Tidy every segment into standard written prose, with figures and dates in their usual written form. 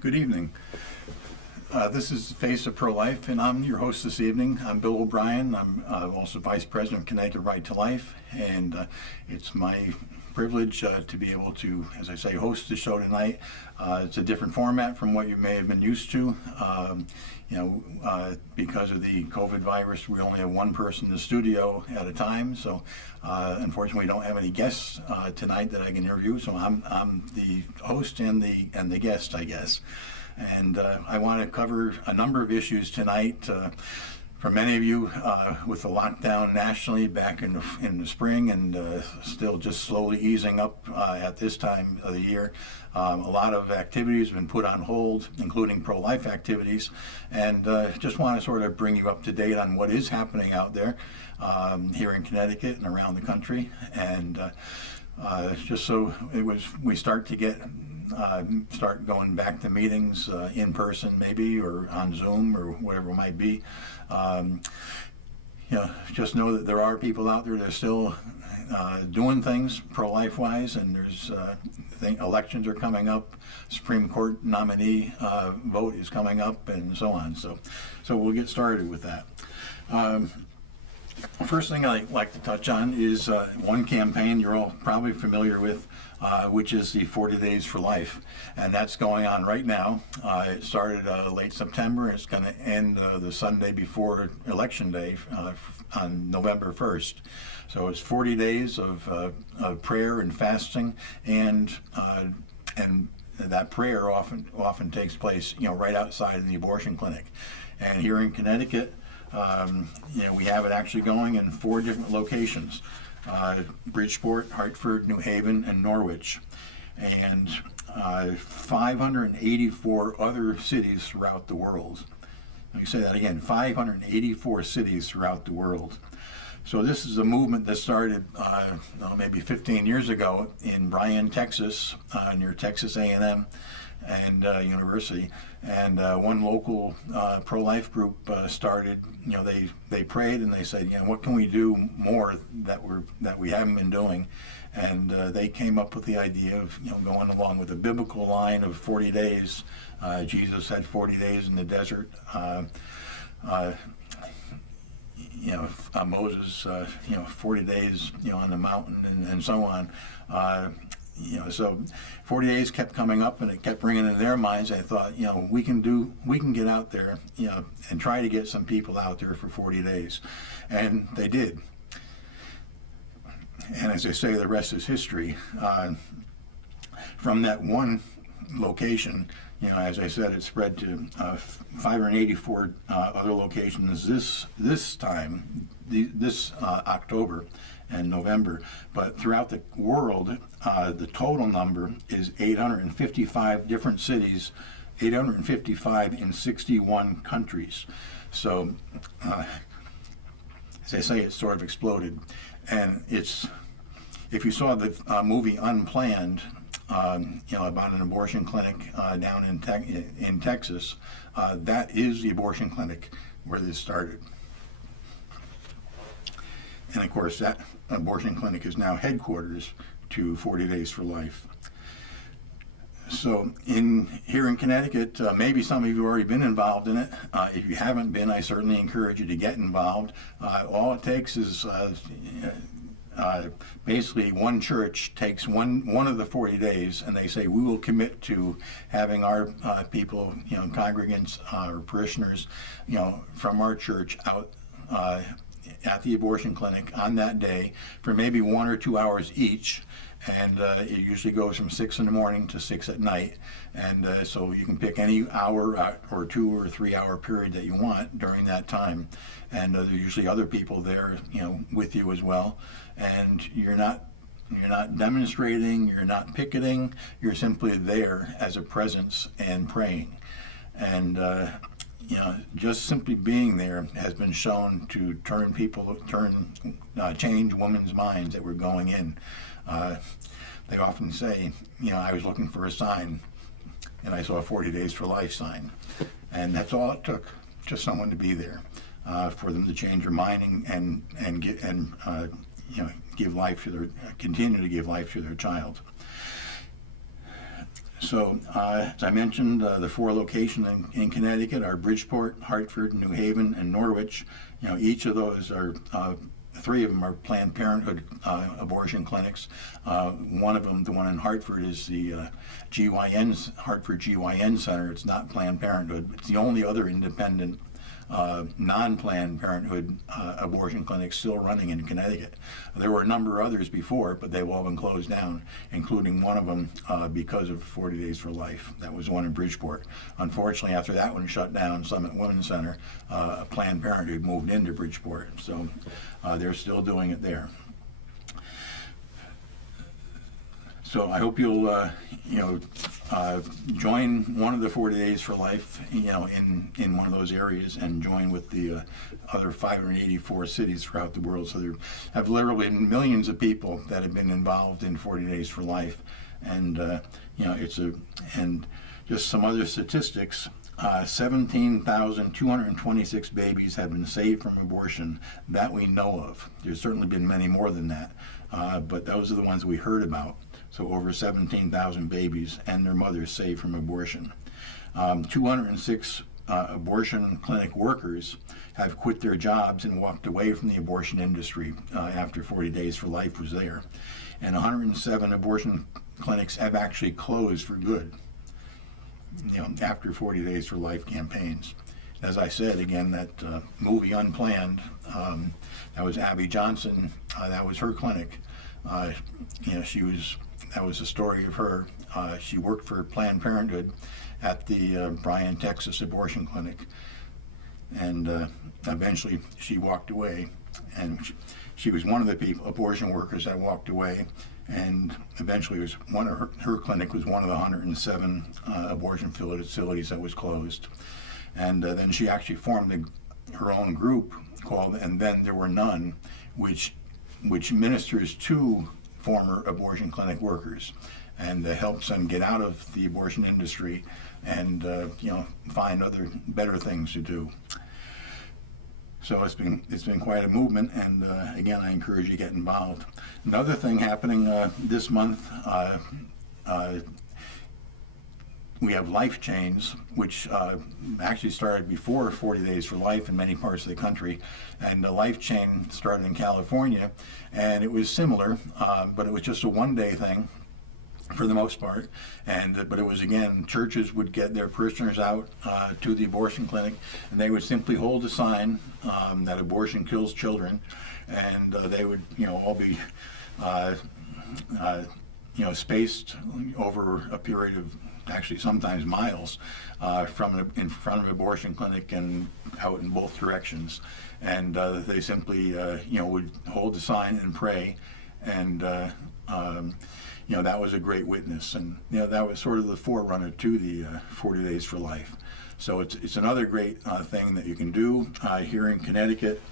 Good evening. This is the Face of Pro-Life, and I'm your host this evening. I'm Bill O'Brien. I'm also Vice President of Connecticut Right to Life, and it's my privilege to be able to, as I say, host the show tonight. It's a different format from what you may have been used to. Because of the COVID virus, we only have one person in the studio at a time, so unfortunately we don't have any guests tonight that I can interview, so I'm the host and the guest, I guess. And I want to cover a number of issues tonight. For many of you, with the lockdown nationally back in the spring and still just slowly easing up at this time of the year, a lot of activities have been put on hold, including pro-life activities, and just want to sort of bring you up to date on what is happening out there here in Connecticut and around the country, and just so we start to get start going back to meetings in person maybe, or on Zoom or whatever it might be. Just know that there are people out there that are still doing things pro-life wise, and there's elections are coming up, Supreme Court nominee vote is coming up, and so on. So we'll get started with that. First thing I'd like to touch on is one campaign you're all probably familiar with, which is the 40 Days for Life, and that's going on right now. It started late September. It's going to end the Sunday before Election Day on November 1st. So it's 40 days of prayer and fasting, and that prayer often takes place, right outside in the abortion clinic. And here in Connecticut, we have it actually going in 4 different locations: Bridgeport, Hartford, New Haven, and Norwich, and 584 other cities throughout the world. Let me say that again: 584 cities throughout the world. So this is a movement that started maybe 15 years ago in Bryan, Texas, near Texas A&M and University, and one local pro-life group started. They prayed and they said, what can we do more that we haven't been doing? And they came up with the idea of going along with the biblical line of 40 days. Jesus had 40 days in the desert. Moses, 40 days, on the mountain, and so on. So 40 days kept coming up, and it kept bringing in their minds. I thought, we can get out there, and try to get some people out there for 40 days, and they did. And as I say, the rest is history. From that one location, as I said, it spread to 584 other locations this time, this October and November. But throughout the world, the total number is 855 different cities, 855 in 61 countries. So, as I say, it's sort of exploded. And if you saw the movie Unplanned, about an abortion clinic down in Texas, that is the abortion clinic where this started. And of course, that abortion clinic is now headquarters to 40 Days for Life. So here in Connecticut, maybe some of you have already been involved in it. If you haven't been, I certainly encourage you to get involved. All it takes is basically one church takes one of the 40 days, and they say, we will commit to having our people, congregants or parishioners, from our church out at the abortion clinic on that day for maybe 1 or 2 hours each. And it usually goes from 6 in the morning to 6 at night. And so you can pick any hour or 2 or 3 hour period that you want during that time. And there's usually other people there, with you as well. And you're not demonstrating, you're not picketing, you're simply there as a presence and praying. And just simply being there has been shown to change women's minds that were going in. They often say, I was looking for a sign, and I saw a 40 Days for Life sign. And that's all it took, just someone to be there for them to change their mind and give life to continue to give life to their child. So, as I mentioned, the 4 locations in Connecticut are Bridgeport, Hartford, New Haven, and Norwich. Each of those are 3 of them are Planned Parenthood abortion clinics. One of them, the one in Hartford, is the Hartford GYN Center. It's not Planned Parenthood. It's the only other independent non-Planned Parenthood abortion clinics still running in Connecticut. There were a number of others before, but they've all been closed down, including one of them because of 40 Days for Life. That was the one in Bridgeport. Unfortunately, after that one shut down, Summit Women's Center, Planned Parenthood moved into Bridgeport. So they're still doing it there. So I hope you'll, join one of the 40 Days for Life, in one of those areas, and join with the other 584 cities throughout the world. So there have literally been millions of people that have been involved in 40 Days for Life, and and just some other statistics. 17,226 babies have been saved from abortion that we know of. There's certainly been many more than that, but those are the ones we heard about. So over 17,000 babies and their mothers saved from abortion. 206 abortion clinic workers have quit their jobs and walked away from the abortion industry after 40 Days for Life was there. And 107 abortion clinics have actually closed for good, after 40 Days for Life campaigns. As I said, again, that movie Unplanned, that was Abby Johnson, that was her clinic. That was the story of her. She worked for Planned Parenthood at the Bryan, Texas abortion clinic, and eventually she walked away, and she was one of the abortion workers that walked away, and eventually was her clinic was one of the 107 abortion facilities that was closed. And then she actually formed her own group called And Then There Were None, which ministers to former abortion clinic workers and helps them get out of the abortion industry and find other better things to do. So it's been quite a movement, and again, I encourage you to get involved. Another thing happening this month, we have life chains, which actually started before 40 Days for Life in many parts of the country. And the life chain started in California, and it was similar, but it was just a one-day thing for the most part. But it was, again, churches would get their parishioners out to the abortion clinic, and they would simply hold a sign that abortion kills children, and they would, all be spaced over a period of actually sometimes miles in front of an abortion clinic and out in both directions. And they simply, would hold the sign and pray. And, that was a great witness. And, that was sort of the forerunner to the 40 Days for Life. So it's another great thing that you can do here in Connecticut.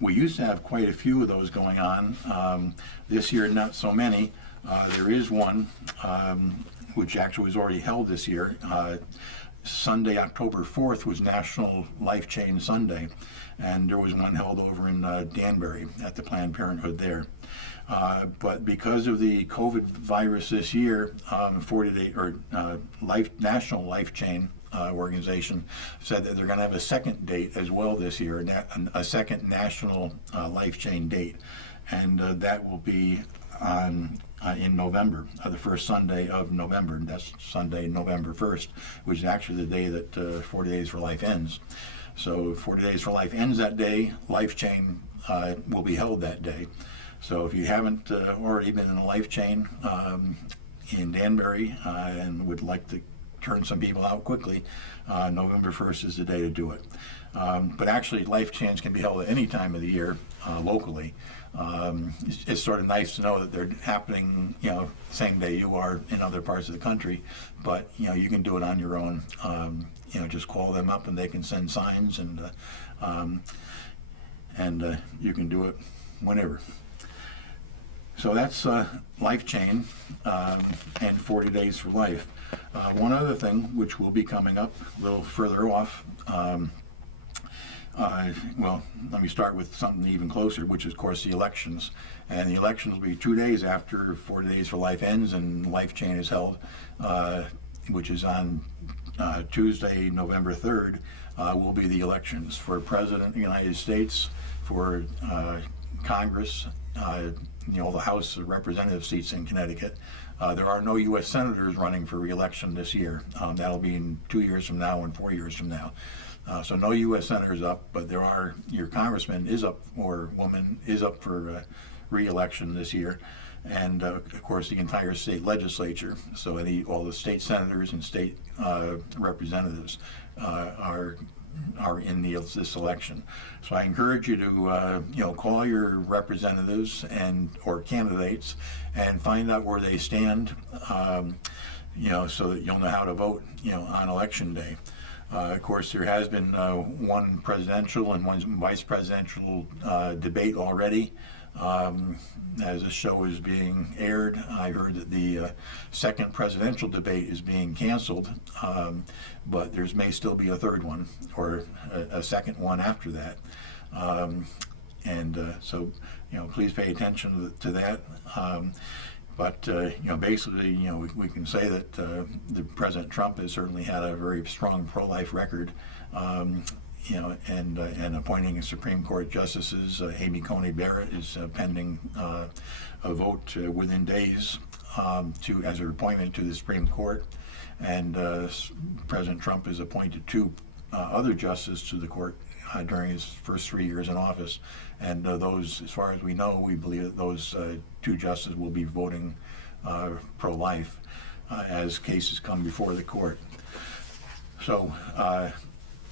We used to have quite a few of those going on. This year, not so many. There is one which actually was already held this year. Sunday, October 4th was National Life Chain Sunday, and there was one held over in Danbury at the Planned Parenthood there. But because of the COVID virus this year, 40-day National Life Chain organization said that they're going to have a second date as well this year, a second National Life Chain date, and that will be in November, the first Sunday of November. That's Sunday, November 1st, which is actually the day that 40 Days for Life ends. So 40 Days for Life ends that day. Life Chain will be held that day. So if you haven't already been in a life chain in Danbury and would like to turn some people out quickly, November 1st is the day to do it. But actually, life chains can be held at any time of the year locally. It's sort of nice to know that they're happening, same day you are in other parts of the country, but you can do it on your own. Just call them up and they can send signs, and you can do it whenever. So that's Life Chain and 40 Days for Life. One other thing, which will be coming up a little further off, Well, let me start with something even closer, which is, of course, the elections. And the elections will be 2 days after 40 Days for Life ends and Life Chain is held, which is on Tuesday, November 3rd, will be the elections for President of the United States, for Congress, the House of Representative seats in Connecticut. There are no U.S. senators running for re-election this year. That'll be in 2 years from now and 4 years from now. So no U.S. senators up, but your congressman is up, or woman is up for re-election this year. And of course the entire state legislature, so all the state senators and state representatives are in this election. So I encourage you to call your representatives or candidates and find out where they stand, so that you'll know how to vote on election day. Of course, there has been one presidential and one vice presidential debate already. As the show is being aired, I heard that the second presidential debate is being canceled, but there may still be a third one or a second one after that. So please pay attention to that. But basically, we can say that the President Trump has certainly had a very strong pro-life record, and appointing Supreme Court justices. Amy Coney Barrett is pending a vote within days as her appointment to the Supreme Court, and President Trump has appointed 2 other justices to the court during his first 3 years in office, and those, as far as we know, we believe that those 2 justices will be voting pro-life as cases come before the court. So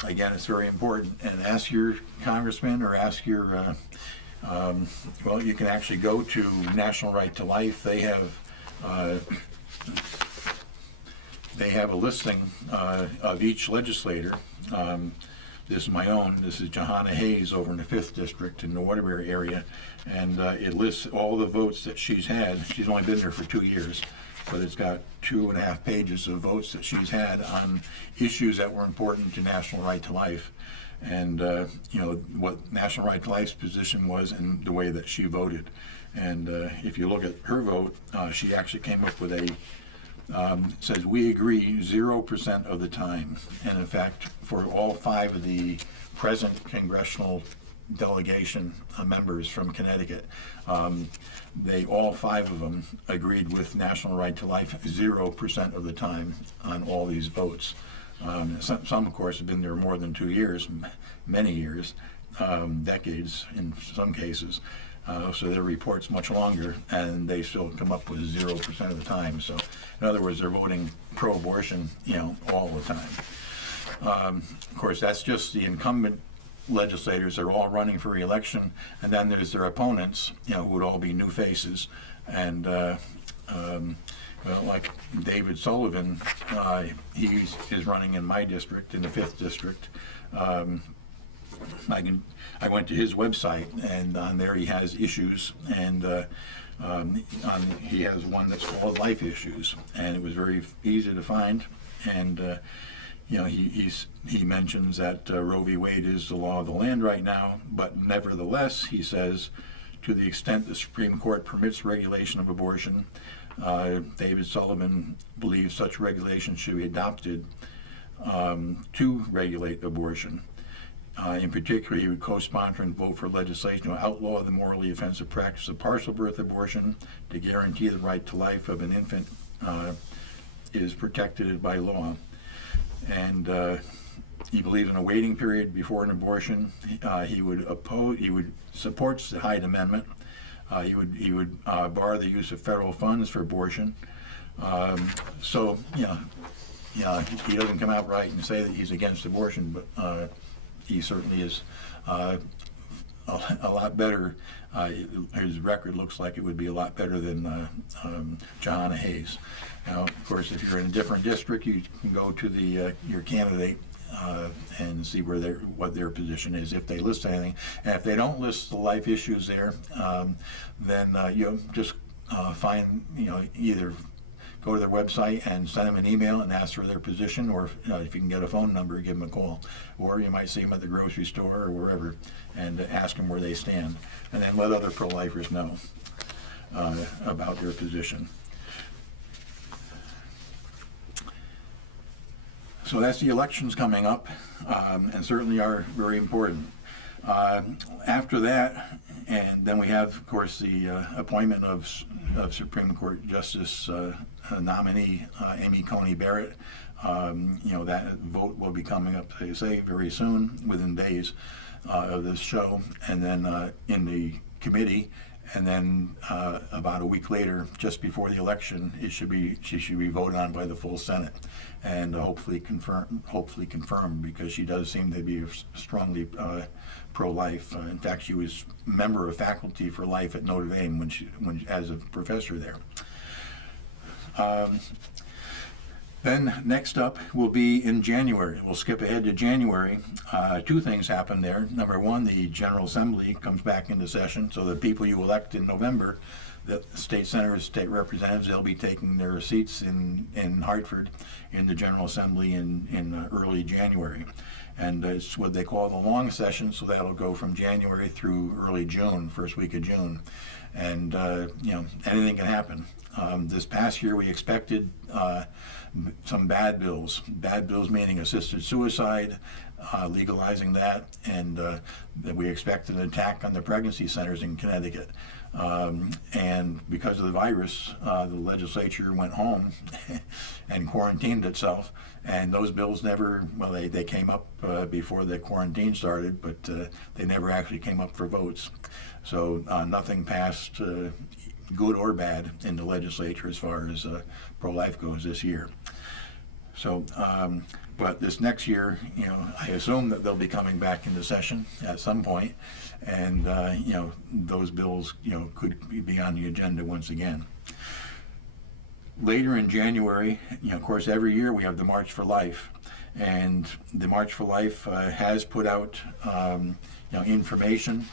again, it's very important, and ask your congressman or ask your you can actually go to National Right to Life. They have a listing of each legislator. This is my own. This is Johanna Hayes over in the 5th District in the Waterbury area, and it lists all the votes that she's had. She's only been there for 2 years, but it's got 2.5 pages of votes that she's had on issues that were important to National Right to Life, and what National Right to Life's position was and the way that she voted. And if you look at her vote, she actually came up with says we agree 0% of the time. And in fact, for all 5 of the present congressional delegation members from Connecticut, all 5 of them agreed with National Right to Life 0% of the time on all these votes. Some of course have been there more than 2 years, many years, decades in some cases. So their report's much longer, and they still come up with 0% of the time. So, in other words, they're voting pro-abortion, all the time. Of course, that's just the incumbent legislators. They're all running for re-election, and then there's their opponents, who would all be new faces. And like David Sullivan, he is running in my district, in the 5th District. I went to his website, and on there he has issues, and he has one that's called Life Issues, and it was very easy to find. And he mentions that Roe v. Wade is the law of the land right now, but nevertheless, he says, to the extent the Supreme Court permits regulation of abortion, David Sullivan believes such regulation should be adopted to regulate abortion. In particular, he would co-sponsor and vote for legislation to outlaw the morally offensive practice of partial birth abortion, to guarantee the right to life of an infant is protected by law. And he believes in a waiting period before an abortion. He supports the Hyde Amendment. He would bar the use of federal funds for abortion. So he doesn't come out right and say that he's against abortion, but he certainly is a lot better. His record looks like it would be a lot better than Johanna Hayes. Now, of course, if you're in a different district, you can go to your candidate and see what their position is, if they list anything. And if they don't list the life issues there, then you just find, either go to their website and send them an email and ask for their position, or if you can get a phone number, give them a call. Or you might see them at the grocery store or wherever and ask them where they stand. And then let other pro-lifers know about their position. So that's the elections coming up, and certainly are very important. After that, and then we have, of course, the appointment of Supreme Court Justice nominee Amy Coney Barrett. That vote will be coming up, they say, very soon, within days of this show, and then in the committee. And then about a week later, just before the election, she should be voted on by the full Senate, and hopefully confirmed, because she does seem to be strongly pro-life. In fact, she was member of faculty for life at Notre Dame when as a professor there. Then next up will be in January. We'll skip ahead to January. Two things happen there. Number one, the General Assembly comes back into session, so the people you elect in November, the state senators, state representatives, they'll be taking their seats in Hartford in the General Assembly in early January. And it's what they call the long session, so that'll go from January through early June, first week of June. And, anything can happen. This past year we expected some bad bills meaning assisted suicide, legalizing that, and that we expected an attack on the pregnancy centers in Connecticut. And because of the virus, the legislature went home and quarantined itself, and those bills never, they came up before the quarantine started, but they never actually came up for votes. So nothing passed, good or bad, in the legislature as far as pro-life goes this year. So, but this next year, I assume that they'll be coming back into session at some point, and those bills, could be on the agenda once again. Later in January, of course, every year we have the March for Life, and the March for Life has put out, information,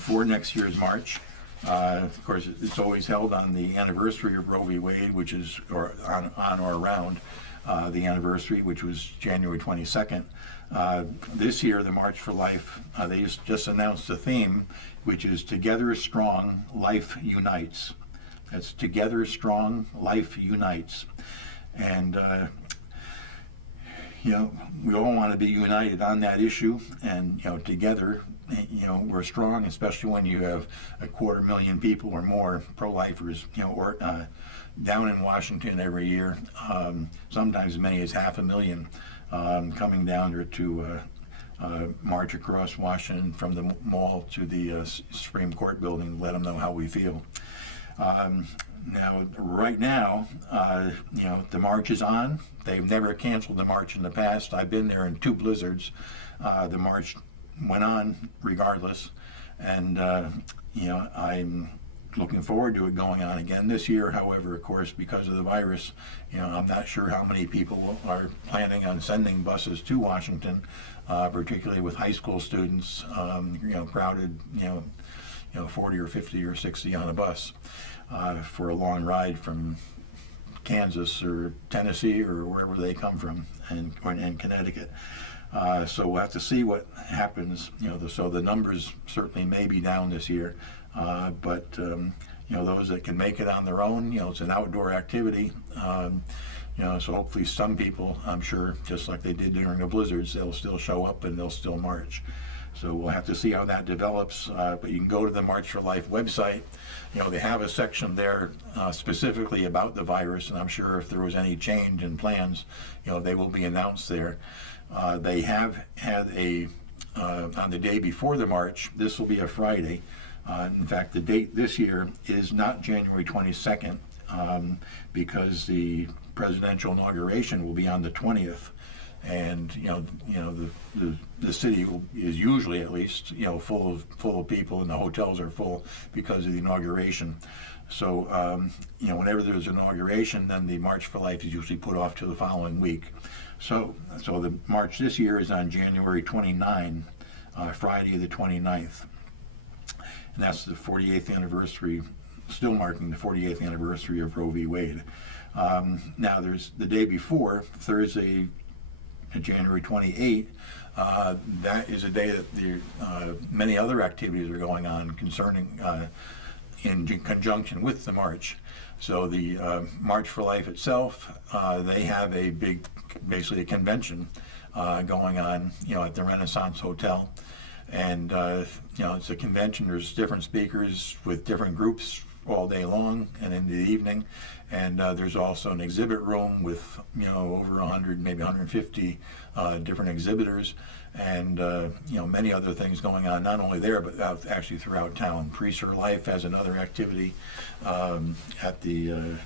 for next year's march. Of course, it's always held on the anniversary of Roe v. Wade, which is on or around the anniversary, which was January 22nd. This year, the March for Life, they just announced a theme, which is Together Strong, Life Unites. That's Together Strong, Life Unites. And we all want to be united on that issue, and together, we're strong, especially when you have 250,000 people or more pro-lifers, down in Washington every year, sometimes as many as 500,000 coming down there to march across Washington from the mall to the Supreme Court building, let them know how we feel. Now, right now, the march is on. They've never canceled the march in the past. I've been there in 2 blizzards. The march went on regardless, and I'm looking forward to it going on again this year. However, of course, because of the virus, I'm not sure how many people are planning on sending buses to Washington, particularly with high school students, crowded, 40 or 50 or 60 on a bus for a long ride from Kansas or Tennessee or wherever they come from, and Connecticut. So we'll have to see what happens. So the numbers certainly may be down this year, but those that can make it on their own, it's an outdoor activity. So hopefully some people, I'm sure, just like they did during the blizzards, they'll still show up and they'll still march. So we'll have to see how that develops. But you can go to the March for Life website. They have a section there specifically about the virus, and I'm sure if there was any change in plans, they will be announced there. They have had on the day before the march, this will be a Friday. In fact, the date this year is not January 22nd because the presidential inauguration will be on the 20th. And the city is usually, at least, full of people, and the hotels are full because of the inauguration. So whenever there's an inauguration, then the March for Life is usually put off to the following week. So the march this year is on January 29, Friday the 29th, and that's the 48th anniversary still marking the 48th anniversary of Roe v. Wade. Now, there's the day before, Thursday, January 28th. That is a day that many other activities are going on concerning, in conjunction with the march. So the March for Life itself, they have a big, basically a convention going on, at the Renaissance Hotel. And, it's a convention. There's different speakers with different groups all day long and in the evening. And there's also an exhibit room with, over 100, maybe 150 different exhibitors, and, many other things going on, not only there, but actually throughout town. Priests for Life has another activity at the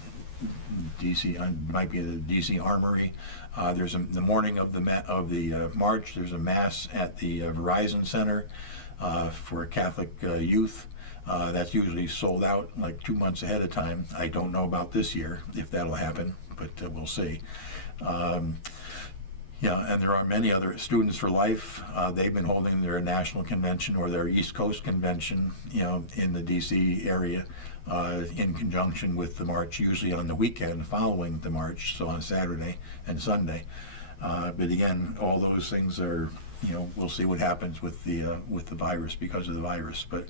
DC, might be the DC Armory. There's the morning of the march. There's a mass at the Verizon Center for Catholic youth. That's usually sold out like 2 months ahead of time. I don't know about this year if that'll happen, but we'll see. And there are many other Students for Life. They've been holding their national convention or their East Coast convention, in the DC area, in conjunction with the march, usually on the weekend following the march, so on Saturday and Sunday. But again, all those things are, we'll see what happens with the virus, because of the virus. But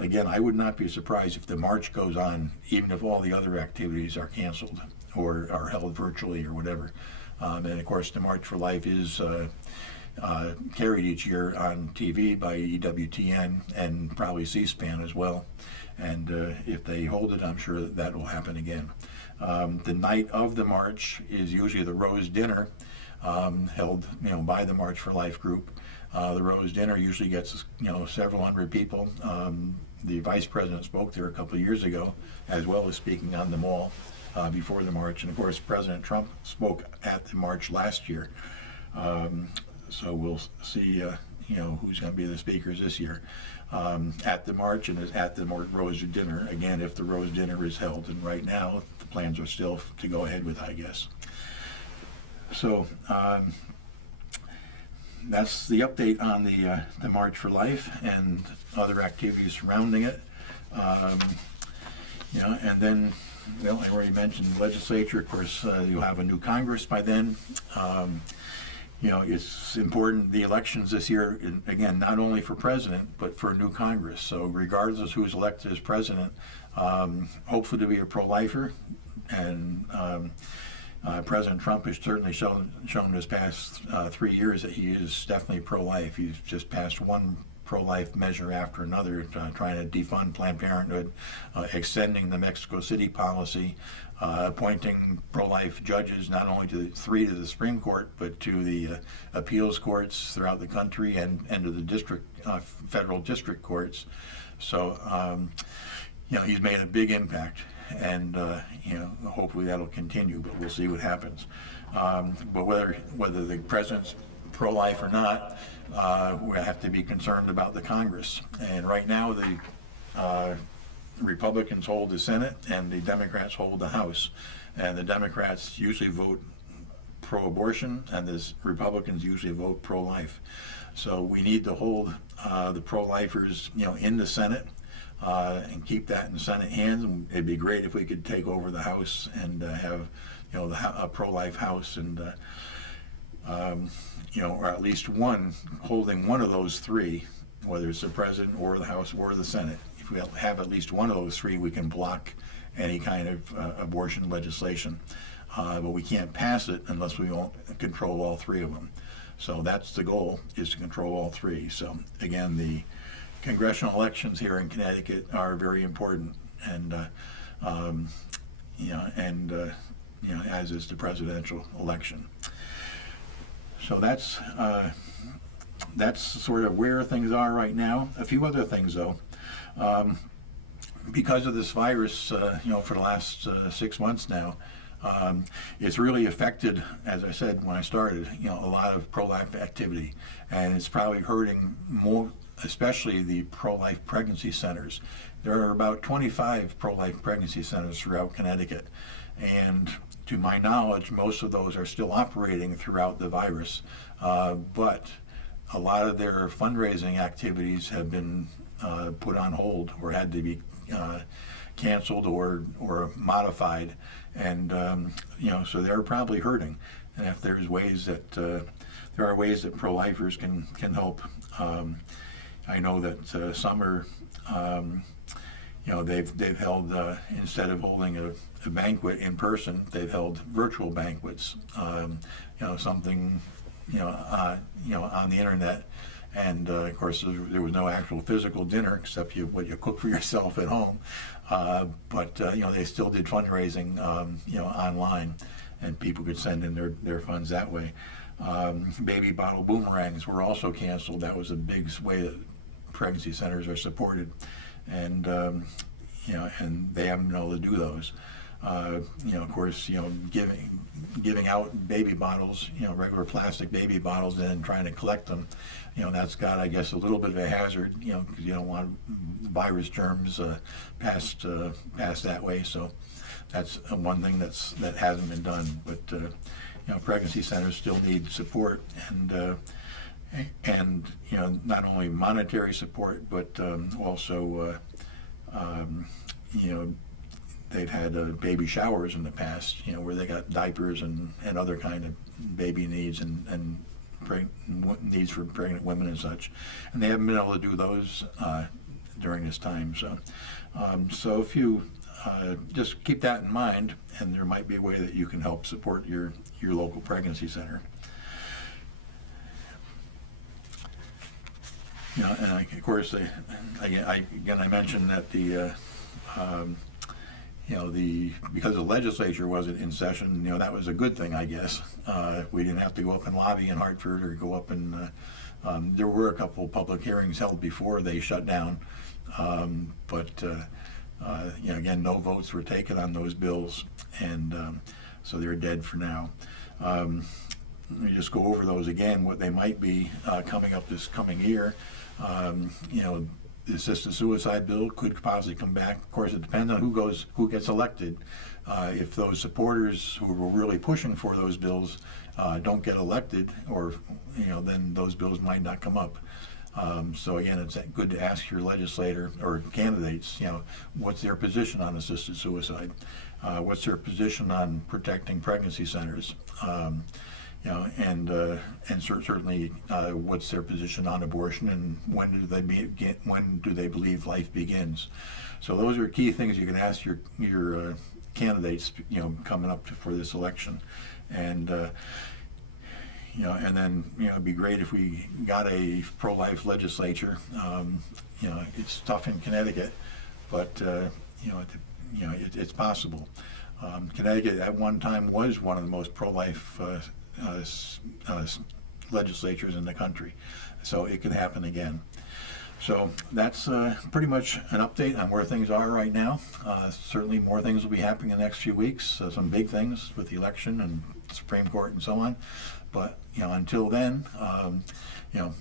again, I would not be surprised if the march goes on, even if all the other activities are canceled or are held virtually or whatever. And of course, the March for Life is carried each year on TV by EWTN and probably C-SPAN as well. And if they hold it, I'm sure that will happen again. The night of the march is usually the Rose Dinner, held, by the March for Life group. The Rose Dinner usually gets, several hundred people. The Vice President spoke there a couple of years ago, as well as speaking on the mall before the march. And of course, President Trump spoke at the march last year. So we'll see, who's going to be the speakers this year at the march and at the Rose Dinner. Again, if the Rose Dinner is held, and right now the plans are still to go ahead with, I guess. So that's the update on the March for Life and other activities surrounding it. And then, well, I already mentioned the legislature. Of course, you'll have a new Congress by then. It's important, the elections this year, again, not only for president, but for a new Congress. So regardless who's elected as president, hopefully to be a pro-lifer. And President Trump has certainly shown this past 3 years that he is definitely pro-life. He's just passed one pro-life measure after another, trying to defund Planned Parenthood, extending the Mexico City policy, appointing pro-life judges, not only to 3 to the Supreme Court, but to the appeals courts throughout the country and to the federal district courts. So, he's made a big impact, and hopefully that'll continue, but we'll see what happens. But whether the president's pro-life or not, we have to be concerned about the Congress. And right now, the Republicans hold the Senate and the Democrats hold the House. And the Democrats usually vote pro-abortion, and the Republicans usually vote pro-life. So we need to hold the pro-lifers, in the Senate, and keep that in Senate hands. And it'd be great if we could take over the House and have, a pro-life House, and or at least holding one of those 3, whether it's the president or the House or the Senate. If we have at least one of those 3, we can block any kind of abortion legislation. But we can't pass it unless we control all 3 of them. So that's the goal, is to control all 3. So again, the congressional elections here in Connecticut are very important, and as is the presidential election. So that's sort of where things are right now. A few other things, though. Because of this virus, for the last 6 months now, it's really affected, as I said when I started, a lot of pro-life activity, and it's probably hurting more, especially the pro-life pregnancy centers. There are about 25 pro-life pregnancy centers throughout Connecticut, and to my knowledge, most of those are still operating throughout the virus, but a lot of their fundraising activities have been put on hold or had to be canceled or modified, and so they're probably hurting. And if there's ways that there are ways that pro-lifers can help. I know that some are, they've held instead of holding a banquet in person, they've held virtual banquets. Something on the internet. And of course, there was no actual physical dinner except what you cook for yourself at home. But they still did fundraising, online, and people could send in their funds that way. Baby bottle boomerangs were also canceled. That was a big way that pregnancy centers are supported, and and they haven't been able to do those. Of course, giving out baby bottles, regular plastic baby bottles, and then trying to collect them, that's got, I guess, a little bit of a hazard, because you don't want virus germs passed that way. So that's one thing that hasn't been done. But pregnancy centers still need support, and not only monetary support, but also they've had baby showers in the past, where they got diapers and other kind of baby needs and needs for pregnant women and such, and they haven't been able to do those during this time. So if you just keep that in mind, and there might be a way that you can help support your local pregnancy center. And of course, I mentioned that because the legislature wasn't in session, that was a good thing, I guess. We didn't have to go up and lobby in Hartford or go up and. There were a couple of public hearings held before they shut down, but again, no votes were taken on those bills, and so they're dead for now. Let me just go over those again, what they might be coming up this coming year. The assisted suicide bill could possibly come back. Of course, it depends on who gets elected. If those supporters who were really pushing for those bills don't get elected, or then those bills might not come up. So again, it's good to ask your legislator or candidates, what's their position on assisted suicide? What's their position on protecting pregnancy centers? And certainly what's their position on abortion, and when do they believe life begins? So those are key things you can ask your candidates, coming up for this election, and and then it'd be great if we got a pro-life legislature. It's tough in Connecticut, but it's possible. Connecticut at one time was one of the most pro-life legislatures in the country, so it could happen again. So that's pretty much an update on where things are right now. Certainly more things will be happening in the next few weeks, some big things with the election and Supreme Court and so on. But until then,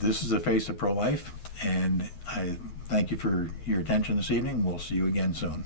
this is the face of pro-life, and I thank you for your attention this evening. We'll see you again soon.